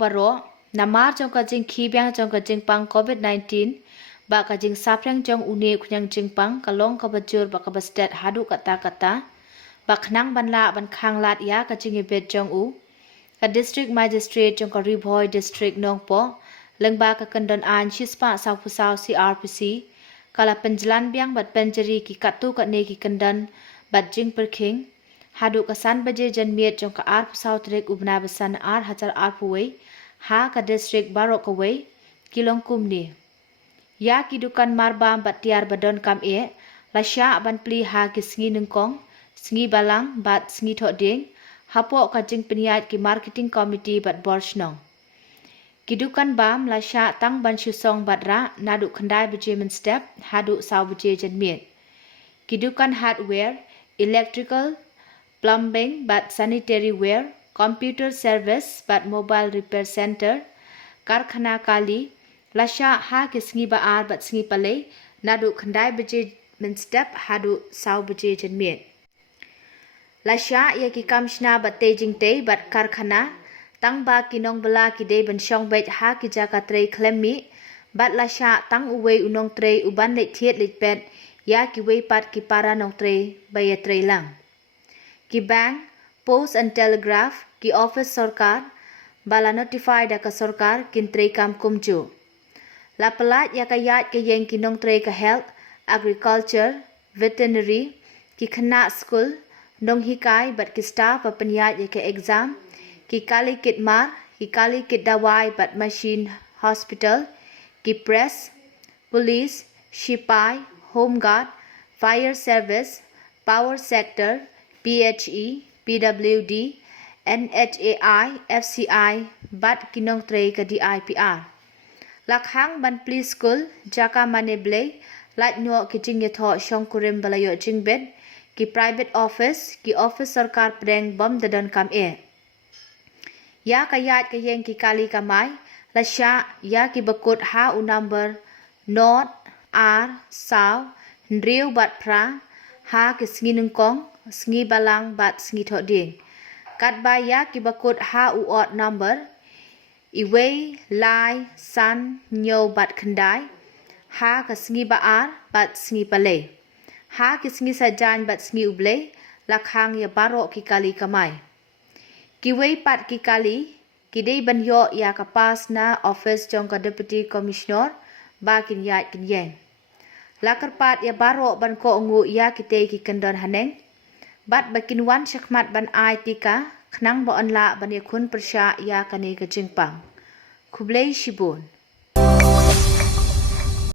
baro namar jong ka jing khi biang jong ka jing pang COVID-19 ba ka jing saprang jong une kunyang jing pang kalong ka bajur ba ka bastet hadu kata ba khnang banla ban khang lat ya ka jing ibet jong u ka district magistrate jong ka riboy district nongpo lengba ka KYNDON an chispa sau pusau CRPC kala PYNJLAN biang bat PYNJARI ki KATO KATNE ki KYNDON bat jing perking hadu kasan baje janmiet jong ka ar pusau trek ubna besan ar hajar ar puwei ha ka district barok kawei kilong kumni ya kidukan marbam bat tiar badon kam e lasya ban pli ha ki sngi nengkong sngi balang bat sngi thok ding hapo ka jing peniat ki marketing committee bat borshnong kidukan bam lasya tang ban shusong bat ra nadu khandai baje men step hadu sau baje janmiet kidukan hardware electrical plumbing but sanitary ware, computer service but mobile repair center, karkhana kali, lasya ha ke sngi baar but sngi pale, nadu khandai baje men step hadu sau baje janmiet. Lasya ya ki kamshna but tejing te but karkhana, tang ba kinong bala ki de ban shong bet ha ki jaka trei khlemi, but lasya tang uwe unong trei uban le thiet le pet, ya ki we pat ki para nong trei baya trei lang. Ki bank, post and telegraph, ki office sarkar, bala notify da ka sarkar kin trei kam kumju. La pelat ya ka yat ke yeng kinong trei ka health, agriculture, veterinary, ki khana school, nong hikai bat ki staff pa penyat ya ke exam, ki kali kit mar, ki kali kit dawai bat machine hospital, ki press, police, shipai, home guard, fire service, power sector, PHE, PWD, NHAI, FCI, bat kinong trei ka DIPR. Lakhang ban pli school, jaka maneble, lat nyo ki jing yatho shong kurim balayo jing bed, ki private office, ki office sarkar preng bom dadan kam e. Ya kayat kayeng ki kali kamay, lasya ya ki bakut ha u number, north, r, south, ndriu bat pra, ha ki sngi nengkong, sngi balang bat sngi thok ding. Kat ba ya ki bakut ha u odd number, iwei, lai, san, nyo bat khandai, ha ka sngi baar bat sngi pale. Ha ki sngi sajan bat sngi uble, lakhang ya barok ki kali kamay. Ki wei pat ki kali, ki dei ban yo ya ka pas na office jong ka deputy commissioner, ba kin yat kin yeng. Lakar pat ya barok ban ko ngu ya ki te ki KYNDON haneng, bat bakin wan syakmat ban ai tika, khnang bo anla ban ya kun persya ya kane ka jingpang. Kublai shibun.